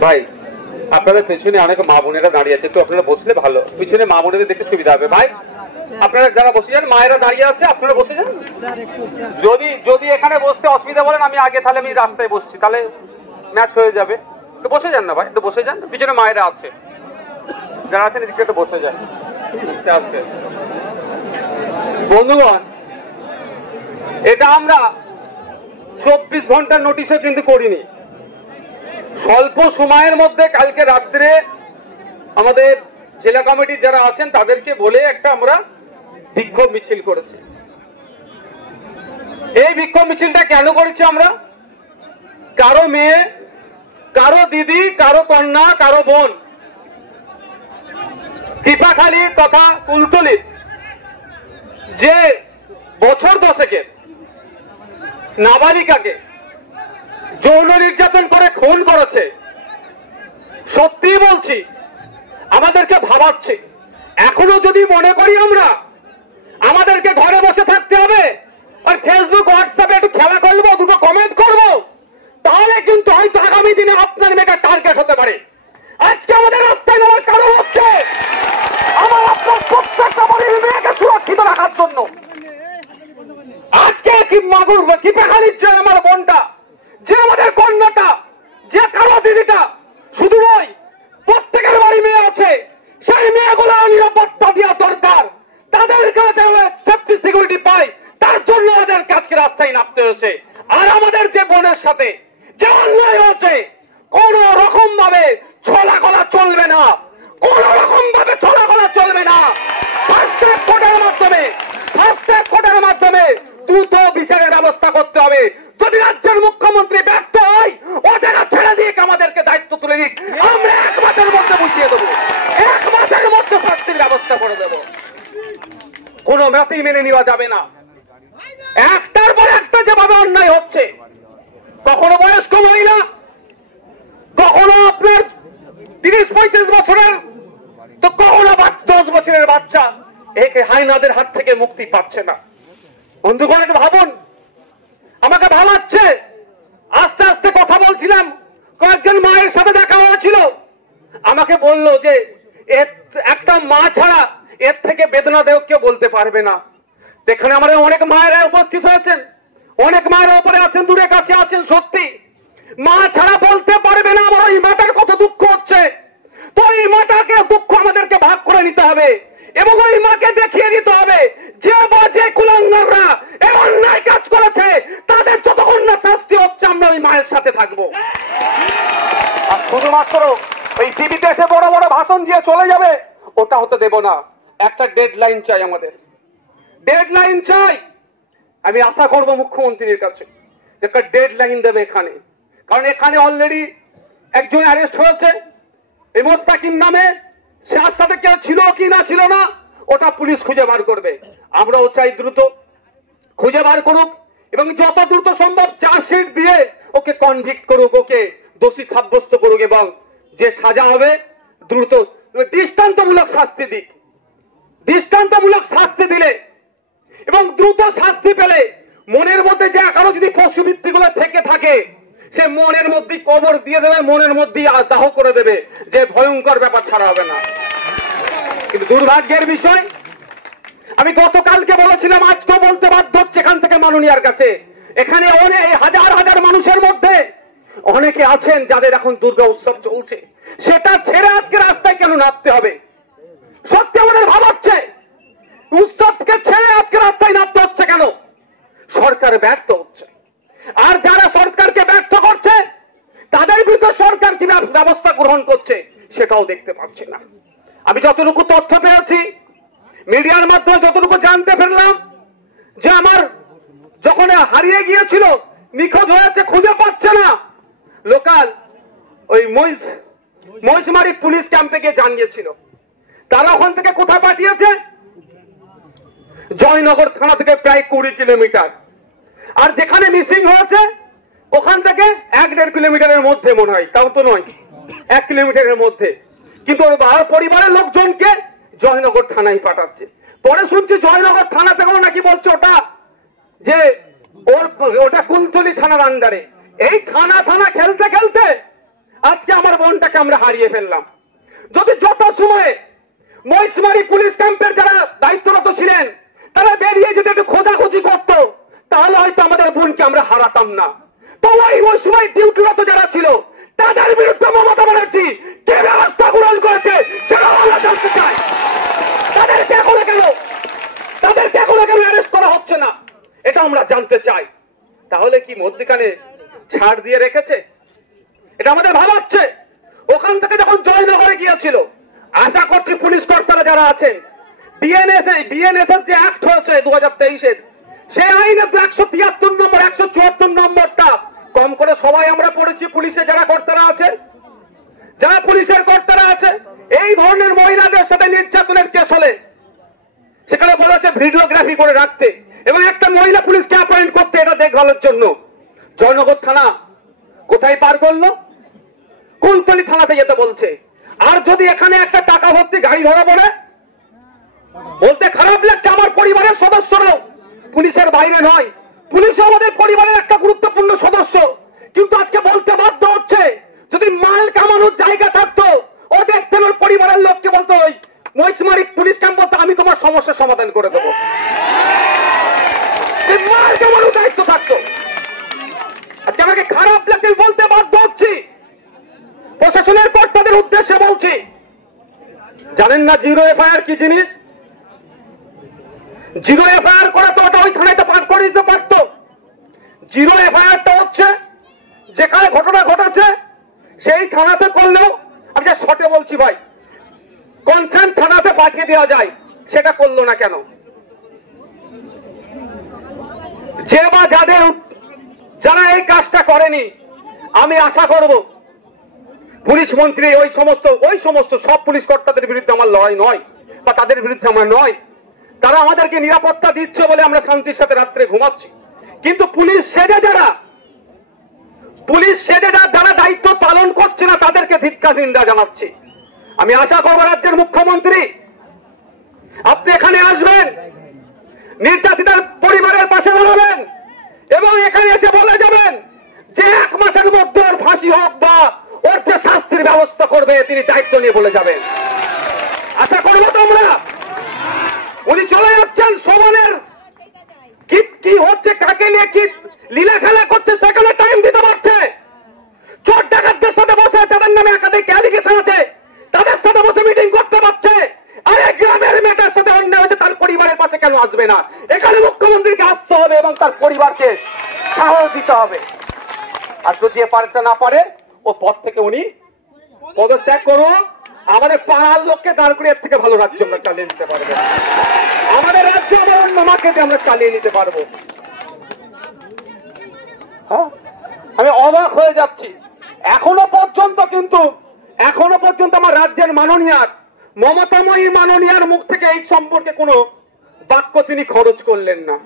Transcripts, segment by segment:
ভাই আপনাদের পেছনে অনেক মা বোনেরা দাঁড়িয়ে আছে, একটু আপনারা বসলে ভালো, পিছনে মা বোনেদের দেখতে সুবিধা হবে। ভাই আপনারা যারা বসে যান, মায়েরা দাঁড়িয়ে আছে, আপনারা বসে যান। যদি এখানে বসতে অসুবিধা বলেন আমি আগে, তাহলে আমি রাস্তায় বসছি, তাহলে ম্যাচ হয়ে যাবে। একটু বসে যান না ভাই, একটু বসে যান, পিছনে মায়েরা আছে, যারা আছেন এদিকে একটু বসে যান। বন্ধুগণ, এটা আমরা 24 ঘন্টার নোটিশে কিন্তু করিনি, স্বল্প সময়ের মধ্যে কালকে রাত্রে আমাদের জেলা কমিটির যারা আছেন তাদেরকে বলে একটা আমরা বিক্ষোভ মিছিল করেছি। এই বিক্ষোভ মিছিলটা কেন করেছি আমরা? কারো মেয়ে, কারো দিদি, কারো কন্যা, কারো বোন টিপাখালী তথা কুলতলি যে বছর 10 নাবালিকাকে যৌন নির্যাতন করে খুন করেছে, সত্যি বলছি আমাদেরকে ভাবাচ্ছে। এখনো যদি মনে করি আমরা আমাদেরকে ঘরে বসে থাকতে হবে আর ফেসবুক হোয়াটসঅ্যাপে একটু খেলা করবো, দুটো কমেন্ট করবো, তাহলে কিন্তু হয়তো আগামী দিনে আপনার মেয়েটা টার্গেট হতে পারে। আজকে আমাদের রাস্তায় নামার কারণ হচ্ছে আমার আপনার প্রত্যেকটা বাড়ির মেয়েকে সুরক্ষিত রাখার জন্য। আজকে কি মাগুর টিপাখালীর যে আমার বোনটা, যে আমাদের কন্যাটা, যে কারো দিদিটা, শুধু নয় প্রত্যেকের বাড়ি মেয়ে আছে, সেই মেয়েগুলো নিরাপত্তা দেওয়া দরকার। তাদের কাছে সেফটি সিকিউরিটি পাই, তার জন্য ওদের আজকে রাস্তায় নামতে হয়েছে। আর আমাদের যে বোনের সাথে যে অন্যায় হয়েছে, কোন রকম ভাবে ছলা গলা চলবে না, কোন রকম ভাবে ছলা গলা চলবে না। ফার্স্ট ট্র্যাক কোর্টের মাধ্যমে দ্রুত বিচারের ব্যবস্থা করতে হবে। যদি রাজ্যের মুখ্যমন্ত্রী ব্যর্থ হয়, ওদের ছেড়ে দিয়ে আমাদেরকে দায়িত্ব তুলে দিক, আমরা 1 মাসের মধ্যে বুঝিয়ে দেবো, 1 মাসের মধ্যে শাস্তির ব্যবস্থা করে দেব। কোনো ম্যাথই মেনে নেওয়া যাবে না। একটার পর একটা যেভাবে অন্যায় হচ্ছে, কখনো বয়স্ক মহিলা, কখনো আপনার 30-35 বছরের, তো কখনো 10 বছরের বাচ্চা একে হাইনাদের হাত থেকে মুক্তি পাচ্ছে না। বন্ধুগণ একটু ভাবুন, আমাকে ভাবাচ্ছে। আস্তে আস্তে কথা বলছিলাম, কয়েকজন মায়ের সাথে দেখা হয়েছিল, আমাকে বলল যে একটা মা ছাড়া এর থেকে বেদনা দেহ কেউ বলতে পারবে না। এখানে আমাদের অনেক মায়েরা উপস্থিত হয়েছেন, অনেক মায়েরা উপরে আছেন, দূরে কাছে আছেন। সত্যি মা ছাড়া বলতে পারবে না আমার ওই মাটার কত দুঃখ হচ্ছে। তো এই মাটাকে দুঃখ আমাদেরকে ভাগ করে নিতে হবে এবং ওই মাকে দেখিয়ে দিতে হবে যে বাজে কুলাঙ্গাররা এই অন্যায় কাজ করেছে, তাদের যতক্ষণ না শাস্তি হচ্ছে আমরা ওই মায়ের সাথে থাকবো। আর শুধুমাত্র ওই টিভিতে এসে বড় বড় ভাষণ দিয়ে চলে যাবে, ওটা হতে দেব না। একটা ডেডলাইন চাই, আমাদের ডেডলাইন চাই। আমি আশা করব মুখ্যমন্ত্রীর কাছে একটা ডেডলাইন দেবে এখানে, কারণ এখানে অলরেডি একজন অ্যারেস্ট হয়েছে এই মোস্তাকিম নামে। সে আর সাথে কেউ ছিল কি না ছিল না ওটা পুলিশ খুঁজে বার করবে। আমরাও চাই দ্রুত খুঁজে বার করুক এবং যত দ্রুত সম্ভব চার্জশিট দিয়ে ওকে কনভিক্ট করুক, ওকে দোষী সাব্যস্ত করুক এবং যে সাজা হবে দ্রুত দৃষ্টান্তমূলক শাস্তি দিক। দৃষ্টান্তমূলক শাস্তি দিলে এবং দ্রুত শাস্তি পেলে মনের মধ্যে যে এখনো যদি পশুবৃত্তিগুলো থেকে থাকে, সে মনের মধ্যেই কবর দিয়ে দেবে, মনের মধ্যেই দাহ করে দেবে, যে ভয়ঙ্কর ব্যাপার ছাড়া হবে না। কিন্তু দুর্ভাগ্যের বিষয়, আমি গতকালকে বলেছিলাম, আজকে বলতে বাধ্য হচ্ছে এখান থেকে মাননীয়ার কাছে, এখানে অনেক হাজার হাজার মানুষের মধ্যে অনেকে আছেন যাদের এখন দুর্গা উৎসব চলছে, সেটা ছেড়ে আজকে রাস্তায় কেন নামতে হবে? সত্যি আমাদের ভাবাচ্ছে, উৎসবকে ছেড়ে আজকে রাস্তায় নামতে হচ্ছে কেন? সরকার ব্যর্থ হচ্ছে। আর যারা সরকারকে ব্যর্থ করছে তাদের বিরুদ্ধে সরকার কি ব্যবস্থা গ্রহণ করছে সেটাও দেখতে পাচ্ছি না। আমি যতটুকু তথ্য পেয়েছি মিডিয়ার মাধ্যমে, যতটুকু জানতে পারলাম, যে আমার যখন হারিয়ে গিয়েছিল, নিখোঁজ হয়েছে, খুঁজে পাচ্ছে না, লোকাল ওই মহিষমারি পুলিশ ক্যাম্পে গিয়ে জানিয়েছিল। তারা ওখান থেকে কোথায় পাঠিয়েছে? জয়নগর থানা থেকে প্রায় 20 কিলোমিটার। আর যেখানে মিসিং হয়েছে ওখান থেকে 1-1.5 কিলোমিটারের মধ্যে মনে হয়, তাও তো নয়, 1 কিলোমিটারের মধ্যে। কিন্তু ওর পরিবারের লোকজনকে জয়নগর থানায় পাঠাচ্ছে। পরে শুনছি জয়নগর থানা থেকেও নাকি বলছে ওটা যে ওটা কুলতলি থানার আন্ডারে। এই থানা খেলতে খেলতে আজকে আমার বোনটাকে আমরা হারিয়ে ফেললাম। যদি যত সময়ে মহিষমারি পুলিশ ক্যাম্পের যারা দায়িত্বরত ছিলেন তারা বেরিয়ে যদি একটু খোঁজাখুঁজি করতো তাহলে হয়তো আমাদের বোনকে আমরা হারাতাম না। তো ওই সময় ডিউটিরত যারা ছিল তাদের বিরুদ্ধে মমতা ব্যানার্জি কে ব্যবস্থা গ্রহণ করেছে সেটাও আমরা জানতে চাই। তাদেরকে এখনো কেন অ্যারেস্ট করা হচ্ছে না এটা আমরা জানতে চাই। তাহলে কি মধ্যখানে ছাড় দিয়ে রেখেছে? এটা আমাদের ভাবাচ্ছে। ওখান থেকে যখন জয়নগরে গিয়েছিল, আশা করছি পুলিশ কর্তারা যারা আছেন, বিএনএসএস যে অ্যাক্ট হয়েছে 2023-এর, সেই আইনে 173 নম্বর 174 নম্বরটা কম করে সবাই আমরা পড়েছি। পুলিশে যারা কর্তারা আছে, যারা পুলিশের কর্তারা আছে, এই ধরনের মহিলাদের সাথে নির্যাতনের কেস হলে সেখানে বলেছে ভিডিওগ্রাফি করে রাখতে এবং একটা মহিলা পুলিশকে অ্যাপয়েন্ট করতে, এটা দেখভালের জন্য। জয়নগর থানা কোথায় পার করলো? কুলতলি থানাতে যেতে বলছে। আর যদি এখানে একটা টাকা ভর্তি গাড়ি ধরা পড়ে, বলতে খারাপ লাগছে, আমার পরিবারের সদস্যরাও পুলিশের বাইরে নয়, পুলিশও আমাদের পরিবারের একটা গুরুত্বপূর্ণ সদস্য। কিন্তু আজকে বলতে বাধ্য হচ্ছে, যদি মাল কামানোর জায়গা থাকতো ও দেখতেন ওর পরিবারের লোককে বলতো ওই মহিষমারি পুলিশ ক্যাম্প বলতো আমি তোমার সমস্যার সমাধান করে দেবো। মাল কামানোর দায়িত্ব থাকতো। আজকে আমাকে খারাপ লাগছে, বলতে বাধ্য হচ্ছি। প্রশাসনের কর্তাদের উদ্দেশ্যে বলছি, জানেন না জিরো এফআইআর কি জিনিস? জিরো এফআইআর করে তো ওটা ওই থানায় পার করে দিতে পারতো। জিরো এফআইআরটা হচ্ছে যেখানে ঘটনা ঘটেছে সেই থানাতে করলেও, আমি যা শর্টে বলছি ভাই, কনসার্ন থানাতে পাঠিয়ে দেওয়া যায়, সেটা করলো না কেন? যে বা যারা এই কাজটা করেনি, আমি আশা করব পুলিশ মন্ত্রী ওই সমস্ত সব পুলিশ কর্তাদের বিরুদ্ধে আমার লড়াই নয়, বা তাদের বিরুদ্ধে আমরা নয়। তারা আমাদেরকে নিরাপত্তা দিচ্ছে বলে আমরা শান্তির সাথে রাত্রে ঘুমাচ্ছি। কিন্তু পুলিশ সেজে যারা দায়িত্ব পালন করছে না তাদেরকে ধিক্কার নিন্দা জানাচ্ছি। আমি আশা করব রাজ্যের মুখ্যমন্ত্রী আপনি এখানে আসবেন, নির্যাতিতার পরিবারের পাশে দাঁড়াবেন এবং এখানে এসে বলে যাবেন যে 1 মাসের মধ্যে ওর ফাঁসি হোক বা ওর যে শাস্তির ব্যবস্থা করবে তিনি দায়িত্ব নিয়ে বলে যাবেন। আশা করবো তোমরা। উনি চলে যাচ্ছেন সমানের কি হচ্ছে, কাকে নিয়ে কি লীলা খেলা করছে সেখানে টাইম দিতে পারছে। চোর ডাকাতদের সাথে বসে তাদের নামে একাধিক অ্যালিগেশন আছে, তাদের সাথে বসে মিটিং করতে পারছে। আরে গ্রামের মেয়েটার সাথে অন্যায় হয়েছে, তার পরিবারের পাশে কেন আসবে না? এখানে মুখ্যমন্ত্রীকে আসতে হবে এবং তার পরিবারকে সাহস দিতে হবে। আর যদি পারতে না পারে ও পদ থেকে উনি পদত্যাগ করো। আমাদের পাড়ার লোককে দাঁড় করে এর থেকে ভালো রাজ্য আমরা চালিয়ে নিতে পারবো। আমাদের রাজ্য আমার অন্য মাকে আমরা চালিয়ে নিতে পারবো। আমি অবাক হয়ে যাচ্ছি। এখনো পর্যন্ত আমার রাজ্যের মাননীয়ার মমতাময়ী মাননীয়ার মুখ থেকে এই সম্পর্কে কোনো বাক্য তিনি খরচ করলেন না।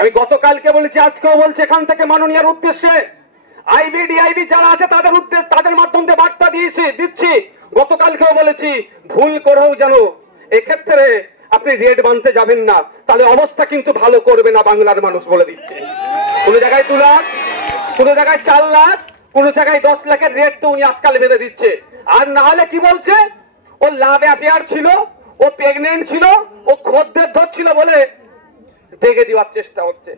আমি গতকালকে বলেছি, আজকেও বলছি, এখান থেকে মাননীয়ার উদ্দেশ্যে আইবি ডিআইবি যারা আছে তাদের মাধ্যমে বার্তা দিচ্ছি। গতকালকেও বলেছি, ভুল করেও যেন এক্ষেত্রে আপনি রেড বানতে যাবেন না, তাহলে অবস্থা কিন্তু ভালো করবে না বাংলার মানুষ বলে দিচ্ছে। কোন জায়গায় 2 লাখ, কোন জায়গায় 4 লাখ, কোন জায়গায় 10 লাখের রেট তো উনি আজকাল বেঁধে দিচ্ছে। আর না হলে কি বলছে, ও লাভ অ্যাফেয়ার ছিল, ও প্রেগনেন্ট ছিল, ও খদ্দের ধরছিল বলে দেখে দেওয়ার চেষ্টা হচ্ছে।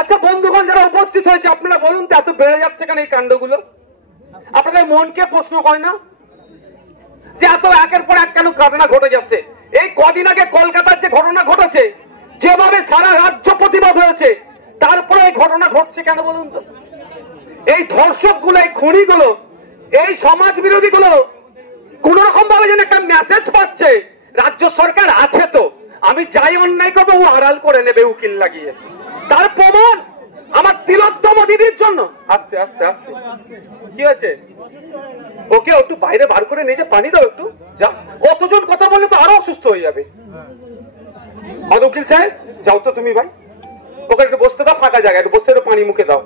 আচ্ছা বন্ধুগণ যারা উপস্থিত হয়েছে, আপনারা বলুন তো এত বেড়ে যাচ্ছে কেন এই কাণ্ডগুলো? আপনাদের মনকে প্রশ্ন করে না যে এত একের পর এক কেন ঘটনা ঘটে যাচ্ছে? এই কদিন আগে কলকাতার যে ঘটনা ঘটেছে, যেভাবে সারা রাজ্য প্রতিবাদ হয়েছে, তারপরে এই ঘটনা ঘটছে কেন বলুন তো? এই ধর্ষকগুলো, এই খুনিগুলো, এই সমাজ বিরোধীগুলো কোন রকম ভাবে যেন একটা মেসেজ পাচ্ছে রাজ্য সরকার আছে তো, আমি যাই অন্যায় করবো ও আড়াল করে নেবে উকিল লাগিয়ে। তার প্রমাণ আমার তিলোত্তম দিদির জন্য। আস্তে আস্তে আস্তে কি হয়েছে? ওকে একটু বাইরে বার করে নিয়ে যে পানি দাও একটু, যা। অতজন কথা বললে তো আরো অসুস্থ হয়ে যাবে। উকিল সাহেব যাও তো তুমি ভাই, ওকে একটু বসতে দাও ফাঁকা জায়গায়, একটু বসতে, একটু পানি মুখে দাও।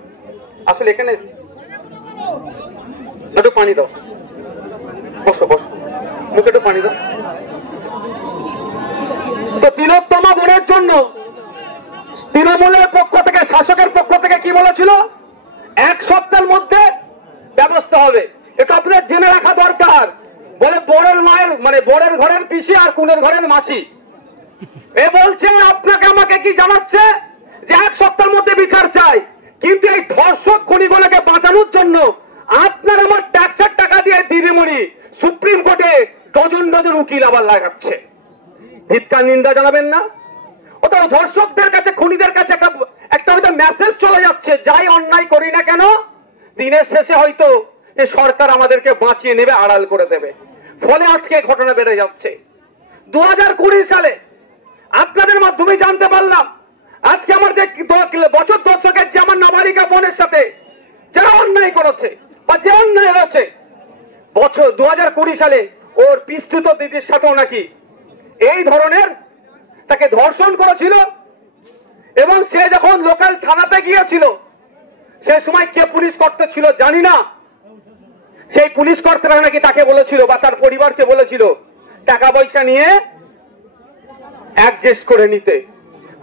আসলে এখানে একটু পানি দাও, বসো বসো, মুখে একটু পানি দাও। তো তিলোত্তমা বোনের জন্য তৃণমূলের পক্ষ থেকে, শাসকের পক্ষ থেকে কি বলেছিল? 1 সপ্তাহের মধ্যে ব্যবস্থা হবে। এটা আপনাদের জেনে রাখা দরকার। বলে বরের মায়ের মানে বরের ঘরের পিসি আর কুনের ঘরের মাসি। এ বলছে আপনাকে আমাকে কি জানাচ্ছে যে 1 সপ্তাহের মধ্যে বিচার চাই, কিন্তু এই ধর্ষক খুনিগুলোকে বাঁচানোর জন্য আপনার আমার ট্যাক্সের টাকা দিয়ে দিদিমণি সুপ্রিম কোর্টে ডজন ডজন উকিল আবার লাগাচ্ছে। ধিক্কার নিন্দা জানাবেন না? ওটা ধর্ষকদের কাছে খুনিদের কাছে একটা হয়তো মেসেজ চলে যাচ্ছে, যাই অন্যায় করি না কেন দিনের শেষে হয়তো এই সরকার আমাদেরকে বাঁচিয়ে নেবে, আড়াল করে দেবে। ফলে আজকে ঘটনা বেড়ে যাচ্ছে। 2020 সালে আপনাদের মাধ্যমে জানতে পারলাম আজকে আমার যে বছর দশকের যে আমার নাবালিকা বোনের সাথে যারা অন্যায় করেছে বা যে অন্যায় হয়েছে, বছর 2020 সালে ওর পিস্তুত দিদির সাথেও নাকি এই ধরনের তাকে ধর্ষণ করেছিল। এবং সে যখন লোকাল থানাতে গিয়েছিল সে সময় কে পুলিশ কর্তা ছিল জানি না, সেই পুলিশ কর্তারা নাকি তাকে বলেছিল বা তার পরিবারকে বলেছিল টাকা পয়সা নিয়ে অ্যাডজাস্ট করে নিতে।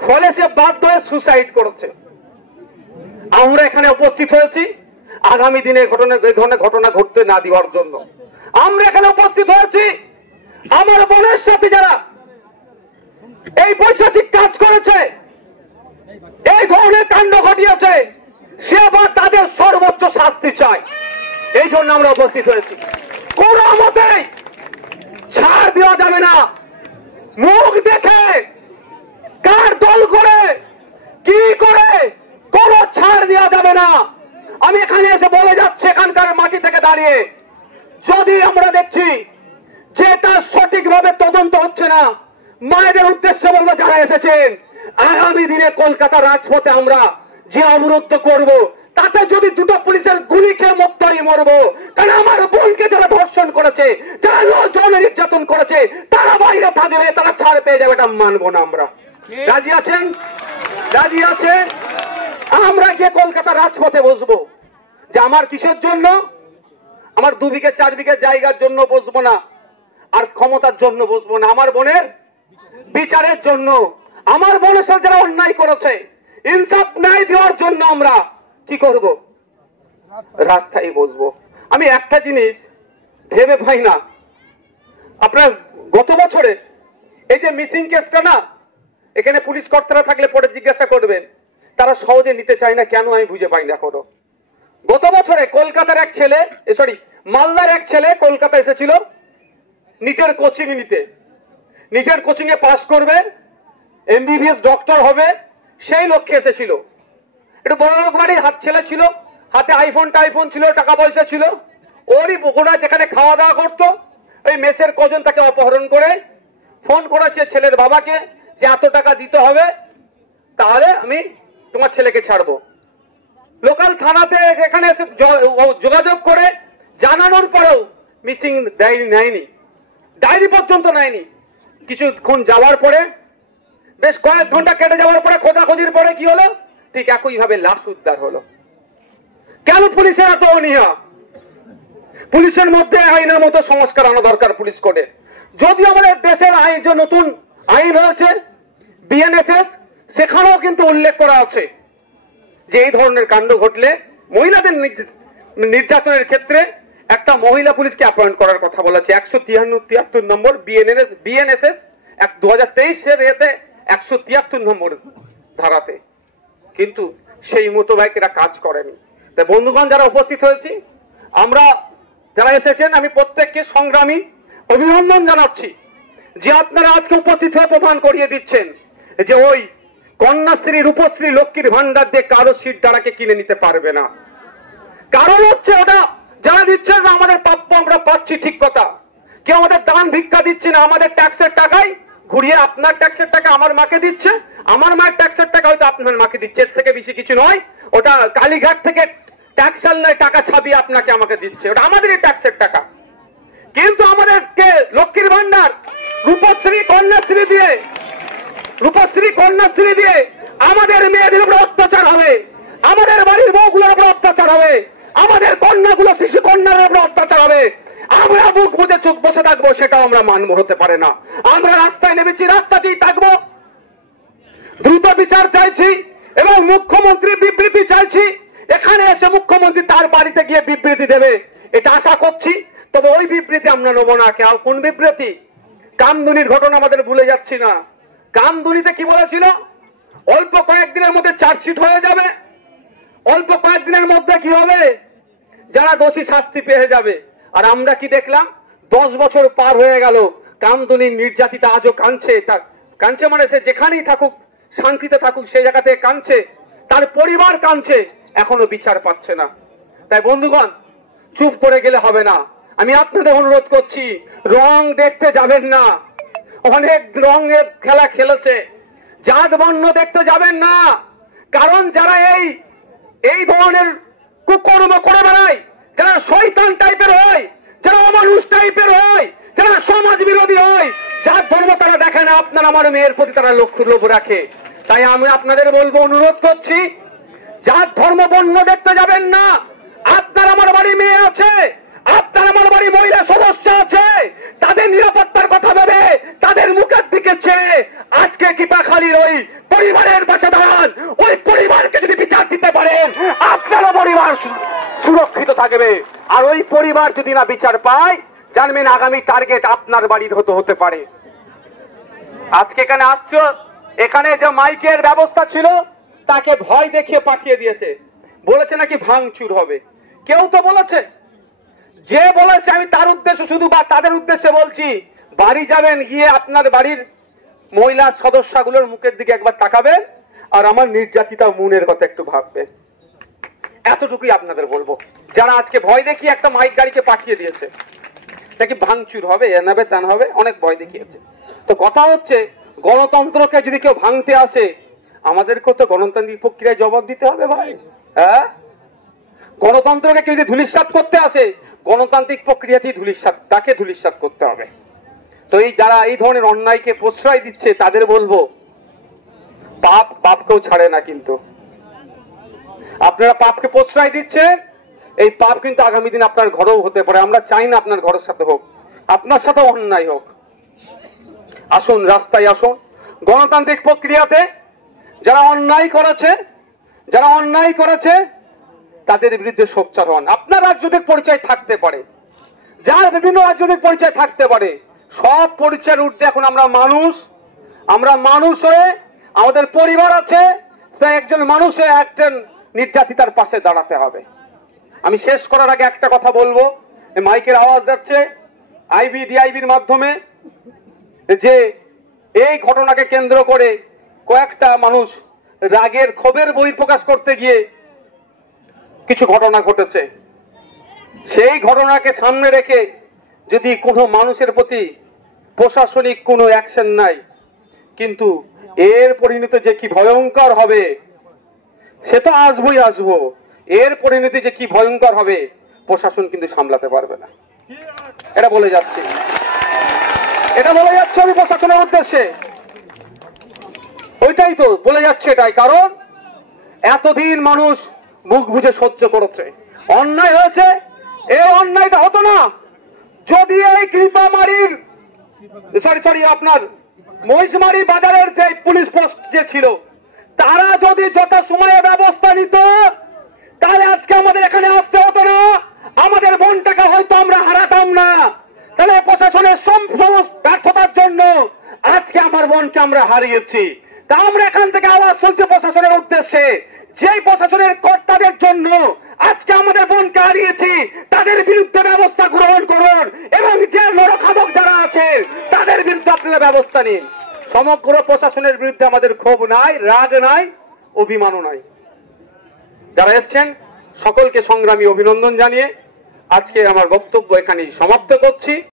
ফলে সে বাধ্য হয়ে সুসাইড করেছে। আমরা এখানে উপস্থিত হয়েছি আগামী দিনে এই ধরনের ঘটনা ঘটতে না দেওয়ার জন্য। আমরা এখানে উপস্থিত হয়েছি আমার বোনের সাথে যারা এই বৈষয়িক কাজ করেছে, এই ধরনের কাণ্ড ঘটিয়েছে, সে বা তাদের সর্বোচ্চ শাস্তি চাই। এই জন্য আমরা উপস্থিত হয়েছি। কোন মতেই ছাড় দেওয়া যাবে না। মুখ দেখে কার দল করে কি করে কোন ছাড় দেওয়া যাবে না। আমি এখানে এসে বলে যাচ্ছি এখানকার মাটি থেকে দাঁড়িয়ে, যদি আমরা দেখছি যে তার সঠিকভাবে তদন্ত হচ্ছে না, মায়েদের উদ্দেশ্যে বলবো যারা এসেছেন আগামী দিনে কলকাতা রাজপথে আমরা যে অবরুদ্ধ করব, তাতে যদি দুটো পুলিশের গুলি খেয়ে মরতেই মরবো। কারণ আমার বোনকে যারা ধর্ষণ করেছে, যারা যৌন নির্যাতন করেছে, তারা বাইরে থাকলে তারা ছাড় পেয়ে যাবে, এটা মানবো না আমরা। রাজি আছেন? রাজি আছেন? আমরা গিয়ে কলকাতা রাজপথে বসবো। যে আমার কিসের জন্য? আমার 2 বিঘে 4 বিঘে জায়গার জন্য বসবো না, আর ক্ষমতার জন্য বসবো না। আমার বোনের বিচারের জন্য, আমার বোনের সাথে যারা অন্যায় করেছে ইনসাফ ন্যায় দেওয়ার জন্য আমরা কি করব? রাস্তায় বসবো। আমি একটা জিনিস ভেবে পাই না, আপনার গত বছরে এই যে মিসিং কেসটা না, এখানে পুলিশ কর্তারা থাকলে পরে জিজ্ঞাসা করবেন, তারা সহজে নিতে চায় না কেন আমি বুঝে পাই না। কোনো গত বছরে কলকাতার এক ছেলে, মালদার এক ছেলে কলকাতা এসেছিল নিজের কোচিং নিতে, নিজের কোচিং এ পাস করবে, MBBS ডক্টর হবে, সেই লক্ষ্যে এসেছিল। একটু বড় লোক বাড়ির হাত ছেলে ছিল, হাতে আইফোন ছিল, টাকা পয়সা ছিল। ওরই বগুড়ায় যেখানে খাওয়া দাওয়া করতো, ওই মেসের কজন তাকে অপহরণ করে ফোন করেছে ছেলের বাবাকে যে এত টাকা দিতে হবে, তাহলে আমি তোমার ছেলেকে ছাড়বো। লোকাল থানাতে এখানে এসে যোগাযোগ করে জানানোর পরেও মিসিং ডায়েরি নেয়নি, ডায়েরি পর্যন্ত নেয়নি। কিছুক্ষণ যাওয়ার পরে, বেশ কয়েক ঘন্টা কেটে যাওয়ার পরে খোঁজাখুঁজির পরে কি হলো, ঠিক একইভাবে লাশ উদ্ধার হলো। কেন পুলিশের এত অনীহা? পুলিশের মধ্যে আইনের মতো সংস্কার আনা দরকার পুলিশ কোডে। যদি আমাদের দেশের আইন যে নতুন আইন হয়েছে BNSS, সেখানেও কিন্তু উল্লেখ করা আছে যে এই ধরনের কাণ্ড ঘটলে মহিলাদের নির্যাতনের ক্ষেত্রে একটা মহিলা পুলিশকে অ্যাপয়েন্ট করার কথা বলা আছে। 173 নম্বর BNSS 2023 এতে 173 নম্বর ধারাতে, কিন্তু সেই মোতাবেকেরা কাজ করেনি। তাই বন্ধুগণ যারা উপস্থিত হয়েছি, আমরা যারা এসেছেন, আমি প্রত্যেককে সংগ্রামী অভিনন্দন জানাচ্ছি যে আপনারা আজকে উপস্থিত হয়ে প্রমাণ করিয়ে দিচ্ছেন যে ওই কন্যাশ্রী, রূপশ্রী, লক্ষ্মীর ভান্ডার দিয়ে কারো সিট দ্বারাকে কিনে নিতে পারবে না। কারণ হচ্ছে ওটা যারা দিচ্ছেন না, আমাদের প্রাপ্য আমরা পাচ্ছি, ঠিক কথা। কেউ আমাদের দান ভিক্ষা দিচ্ছে না, আমাদের ট্যাক্সের টাকায় ঘুরিয়ে আপনার ট্যাক্সের টাকা আমার মাকে দিচ্ছে, আমার মায়ের ট্যাক্সের টাকা হয়তো আপনার মাকে দিচ্ছে। এর থেকে বেশি কিছু নয়। ওটা কালীঘাট থেকে ট্যাক্সাল নয়, টাকা ছাপিয়ে আপনাকে আমাকে দিচ্ছে, ওটা আমাদেরই ট্যাক্সের টাকা। কিন্তু আমাদেরকে লক্ষ্মীর ভান্ডার, রূপশ্রী, কন্যাশ্রী দিয়ে আমাদের মেয়েদের উপর অত্যাচার হবে, আমাদের বাড়ির বউগুলোর উপর অত্যাচার হবে, আমাদের কন্যাগুলো, শিশু কন্যার উপর অত্যাচার হবে। আমরা বুক বুঝে চুপ বসে থাকবো, সেটাও আমরা মানব হতে পারে না। আমরা রাস্তায় নেমেছি, রাস্তাতেই থাকবো। দ্রুত বিচার চাইছি এবং মুখ্যমন্ত্রী বিবৃতি চাইছি। এখানে এসে মুখ্যমন্ত্রী তার বাড়িতে গিয়ে বিবৃতি দেবে, এটা আশা করছি। তবে ওই বিবৃতি আমরা নেবো না। কেউ কোন বিবৃতি? কামদুনির ঘটনা আমাদের ভুলে যাচ্ছি না। কামদুনিতে কি বলেছিল? অল্প কয়েকদিনের মধ্যে চার্জশিট হয়ে যাবে, অল্প কয়েকদিনের মধ্যে কি হবে, যারা দোষী শাস্তি পেয়ে যাবে। আর আমরা কি দেখলাম? 10 বছর পার হয়ে গেল, কামদুনির নির্যাতিতা আজও কাঁদছে। তার কাঁদছে মানে সে যেখানেই থাকুক, শান্তিতে থাকুক, সেই জায়গা থেকে কাঁদছে, তার পরিবার কাঁদছে, এখনো বিচার পাচ্ছে না। তাই বন্ধুগণ, চুপ করে গেলে হবে না। আমি আপনাদের অনুরোধ করছি, রং দেখতে যাবেন না। অনেক রঙের খেলা খেলেছে, জাত বর্ণ দেখতে যাবেন না। কারণ যারা এই ধরনের কুকর্ম করে বেড়ায়, যারা শয়তান টাইপের হয়, যারা অমানুষ টাইপের হয়, যারা সমাজ বিরোধী হয়, যার ধর্ম তারা দেখে না, আপনার আমার মেয়ের প্রতি তারা লক্ষ্য লোভ রাখে। তাই আমি আপনাদের বলবো, অনুরোধ করছি, যার ধর্ম বর্ণ দেখতে যাবেন না। আপনার আমার বাড়ি মেয়ে আছে, আপনার আমার বাড়ি মহিলা সদস্য আছে, তাদের নিরাপত্তার কথা ভেবে, তাদের মুখের দিকে চেয়ে আজকে কিপাখালীর ওই পরিবারের পাশে দাঁড়ান। ওই পরিবারকে যদি বিচার দিতে পারেন, আপনারও পরিবার সুরক্ষিত থাকবে। আর ওই পরিবার যদি না বিচার পায়, জানবেন আগামী টার্গেট আপনার বাড়ির হতে পারে। আজকে এখানে আসছো, এখানে যে মাইকের ব্যবস্থা ছিল তাকে ভয় দেখিয়ে পাঠিয়ে দিয়েছে, বলেছে নাকি ভাঙচুর হবে। কেউ তো বলেছে, যে বলেছে আমি তার উদ্দেশ্য শুধু বা তাদের উদ্দেশ্যে বলছি, বাড়ি যাবেন, গিয়ে আপনার বাড়ির মহিলা সদস্যগুলোর মুখের দিকে একবার তাকাবেন, আর আমার নির্যাতিতা মুনের কথা একটু ভাববেন। এতটুকুই আপনাদের বলবো। যারা আজকে ভয় দেখিয়ে একটা মাইক গাড়িকে পাঠিয়ে দিয়েছে, নাকি ভাঙচুর হবে, এ নেবে তা হবে, অনেক ভয় দেখিয়েছে। তো কথা হচ্ছে, গণতন্ত্রকে যদি কেউ ভাঙতে আসে, আমাদেরকেও তো গণতান্ত্রিক প্রক্রিয়ায় জবাব দিতে হবে ভাই। হ্যাঁ, গণতন্ত্রকে কেউ যদি ধূলিসাৎ করতে আসে, গণতান্ত্রিক প্রক্রিয়াতেই তাকে ধূলিসাৎ করতে হবে। তো যারা এই ধরনের অন্যায়কে প্রশ্রয় দিচ্ছে, তাদের বলবো, পাপ বাপকেও ছাড়ে না। কিন্তু আপনারা পাপকে প্রশ্রয় দিচ্ছেন, এই পাপ কিন্তু আগামী দিন আপনার ঘরেও হতে পারে। আমরা চাই না আপনার ঘরের সাথে হোক, আপনার সাথে অন্যায় হোক। আসুন, রাস্তায় আসুন। গণতান্ত্রিক প্রক্রিয়াতে যারা অন্যায় করেছে তাদের বিরুদ্ধে সোচ্চার হন। আপনার রাজনৈতিক পরিচয় থাকতে পারে, যার বিভিন্ন রাজনৈতিক পরিচয় থাকতে পারে, সব পরিচয়ের ঊর্ধ্বে এখন আমরা মানুষ হয়ে, আমাদের পরিবার আছে, তাই একজন মানুষে একজন নির্যাতিতার পাশে দাঁড়াতে হবে। আমি শেষ করার আগে একটা কথা বলবো, মাইকের আওয়াজ যাচ্ছে ডিআইবির মাধ্যমে, যে এই ঘটনাকে কেন্দ্র করে কয়েকটা মানুষ রাগের ক্ষোভের বহিঃপ্রকাশ করতে গিয়ে কিছু ঘটনা ঘটেছে। সেই ঘটনাকে সামনে রেখে যদি কোনো মানুষের প্রতি প্রশাসনিক কোনো অ্যাকশন নাই, কিন্তু এর পরিণতি যে কি ভয়ঙ্কর হবে, সে তো আসবো। এর পরিণতি যে কি ভয়ঙ্কর হবে, প্রশাসন কিন্তু সামলাতে পারবে না। এটা বলে যাচ্ছি আমি প্রশাসনের উদ্দেশ্যে। ওইটাই তো বলে যাচ্ছে, এটাই কারণ এতদিন মানুষ মুখ বুঝে সহ্য করেছে। অন্যায় হয়েছে, এই অন্যায়টা হতো না যদি এই কৃপামারির আপনার মহিষমারি বাজারের যে পুলিশ পোস্ট যে ছিল, তারা যদি যত সময়ে ব্যবস্থা নিত, তাহলে আজকে আমাদের এখানে আসতে হতো না, আমাদের বোনটাকে হয়তো আমরা হারাতাম না। তাহলে প্রশাসনের ব্যর্থতার জন্য আজকে আমার বোনকে আমরা হারিয়েছি। তা আমরা এখান থেকে আওয়াজ শুনছি প্রশাসনের উদ্দেশ্যে, যেই প্রশাসনের কর্তাদের জন্য আজকে আমাদের বোনকে হারিয়েছি, তাদের বিরুদ্ধে ব্যবস্থা গ্রহণ করুন, এবং যে নরখাদক যারা আছে তাদের বিরুদ্ধে আপনারা ব্যবস্থা নিন। সমগ্র প্রশাসনের বিরুদ্ধে আমাদের ক্ষোভ নাই, রাগ নাই, অভিমানও নাই। যারা এসছেন সকলকে সংগ্রামী অভিনন্দন জানিয়ে আজকে আমার বক্তব্য এখানেই সমাপ্ত করছি।